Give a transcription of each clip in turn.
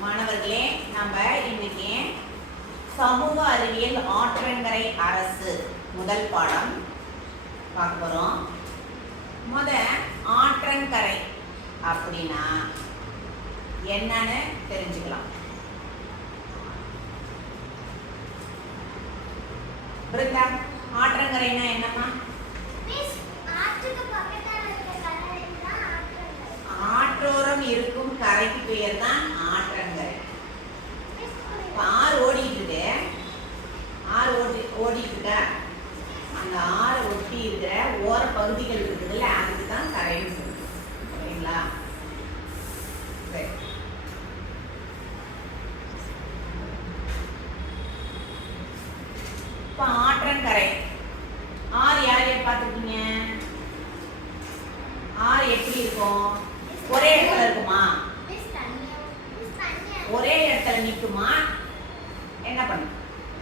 மாணவர்களே நம்ம இன்னைக்கு சமூக அறிவியல் ஆற்றங்கரை அரசு முதல் பாடம் பார்க்க போகிறோம் முத ஆற்றங்கரை அப்படின்னா என்னன்னு தெரிஞ்சுக்கலாம். பிருந்தா ஆற்றங்கரைனா என்னம்மா? ஆற்றோரம் இருக்கும் கரைக்கு பெயர் தான் ஆற்றங்கரை மிஸ் இப்ப ஆறு ஓடிட்டு இருக்கு ஆறு ஓடி ஓடிட்டு அந்த ஆறை ஒட்டி இருக்கிற ஓர பகுதிகள் இருக்குதுல்ல அதுக்கு தான் கரைன்னு சொல்லுது. சரிங்களா? சரி. இப்போ ஆற்றங்கரை. ஆறு யார் யார் பார்த்துருக்கீங்க? ஆறு எப்படி இருக்கும்? ஒரே இடத்துல இருக்குமா? ஒரே இடத்துல நிக்குமா? என்ன பண்ணும்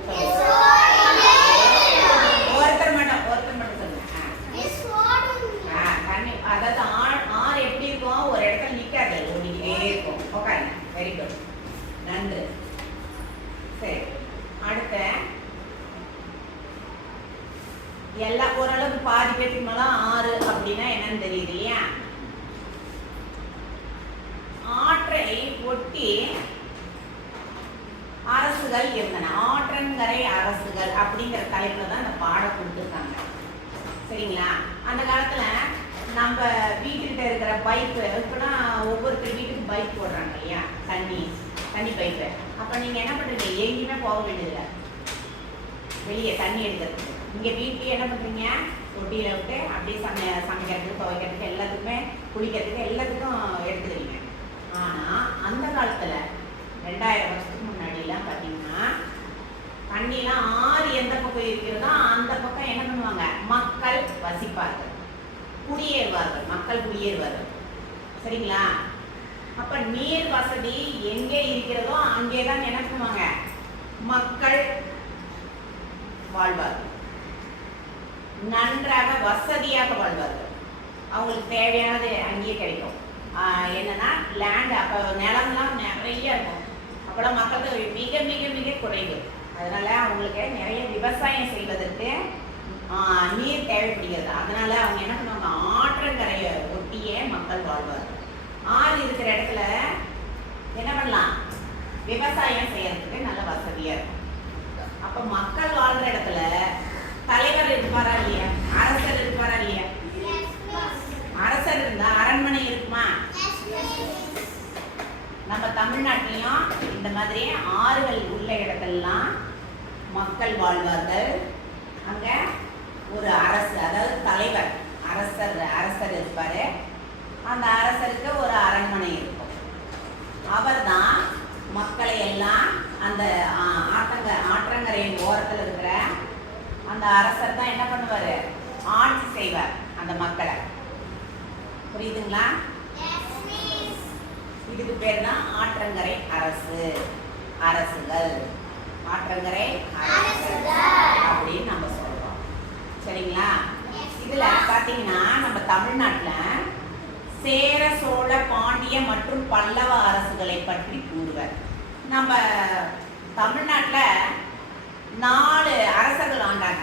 மிஸ் ஒருத்தர் மட்டும் ஒருத்தர் மட்டும் சொல்லுங்க மிஸ் ஓடும் ஆ, ஆ, தண்ணி அதாவது ஆறு ஆறு எப்படி இருக்கும் ஒரு இடத்துல நிக்காது ஓடிக்கிட்டே இருக்கும் உட்காருங்க வெரி குட் நன்று. சரி. அடுத்த. எல்லா ஓரளவுக்கு பாதி பேருக்கு மேலே ஆறு அப்படின்னா என்னன்னு தெரியுது இல்லையா? ஆற்றை ஒட்டி அரசுகள் இருந்தன. ஆற்றங்கரை அரசுகள் அப்படிங்கிற தலைப்புல தான் இந்த பாடம் கொடுத்துருக்காங்க. சரிங்களா? அந்த காலத்துல நம்ம வீட்டுக்கிட்ட இருக்கிற பைக்கு இப்போலாம் ஒவ்வொருத்தர் வீட்டுக்கு பைக் போடுறாங்க இல்லையா? தண்ணி தண்ணி பைப்பு அப்போ நீங்க என்ன பண்றீங்க எங்கேயுமே போக வேண்டியதில்லை. வெளியே தண்ணி எடுக்கிறதுக்கு. இங்க வீட்லயே என்ன பண்றீங்க தொட்டியில விட்டு அப்படியே சமை சமைக்கிறதுக்கு துவைக்கிறதுக்கு எல்லாத்துக்குமே குளிக்கிறதுக்கு எல்லாத்துக்கும் எடுத்துக்கிறீங்க. ஆனா அந்த காலத்துல ரெண்டாயிரம் வருஷத்துக்கு முன்னாடிலாம் பார்த்தீங்கன்னா தண்ணிலாம் ஆறு எந்த பக்கம் இருக்கிறதோ அந்த பக்கம் என்ன பண்ணுவாங்க? மக்கள் வசிப்பார்கள். குடியேறுவார்கள். மக்கள் குடியேறுவார்கள். சரிங்களா? அப்ப நீர் வசதி எங்கே இருக்கிறதோ அங்கே தான் என்ன பண்ணுவாங்க மக்கள் வாழ்வார்கள். நன்றாக வசதியாக வாழ்வார்கள். அவங்களுக்கு தேவையானது அங்கேயே கிடைக்கும். ஆஹ் என்னன்னா லேண்ட் அப்போ நிலம்லாம் நிறைய இருக்கும். அப்போலாம் மக்கள் தொகை மிக மிக மிக குறைவு. அதனால அவங்களுக்கு நிறைய விவசாயம் செய்வதற்கு ஆஹ் நீர் தேவைப்படுகிறது. அதனால அவங்க என்ன பண்ணுவாங்க? ஆற்றங்கரையை ஒட்டியே மக்கள் வாழ்வார்கள். ஆறு இருக்கிற இடத்துல என்ன பண்ணலாம் விவசாயம் செய்யறதுக்கு நல்ல வசதியா இருக்கும். அப்ப மக்கள் வாழ்ற இடத்துல தலைவர் இருப்பாரா இல்லையா? அரசர் இருப்பாரா இல்லையா? அரசர் இருந்தா அரண்மனை இருக்குமா? நம்ம தமிழ்நாட்டிலையும் இந்த மாதிரி ஆறுகள் உள்ள இடத்தெல்லாம் மக்கள் வாழ்வார்கள். அங்க ஒரு அரசு அதாவது தலைவர் அரசர் அரசர் இருப்பாரு. அந்த அரசருக்கு ஒரு அரண்மனை இருக்கும் அவர்தான் மக்களை எல்லாம் அந்த ஆ, ஆற்றங்க ஆற்றங்கரையின் ஓரத்தில் இருக்கிற அந்த அரசர் தான் என்ன பண்ணுவார்? ஆட்சி செய்வார் அந்த மக்களை. புரியுதுங்களா? இதுக்கு பேர் தான் ஆற்றங்கரை அரசு. அரசுகள். ஆற்றங்கரை அப்படின்னு நம்ம சொல்றோம். சரிங்களா? இதுல பாத்தீங்கன்னா நம்ம தமிழ்நாட்டுல சேர சோழ பாண்டிய மற்றும் பல்லவ அரசுகளை பற்றி கூறுவர். நம்ம தமிழ்நாட்டில் நாலு அரசர்கள் ஆண்டாங்க.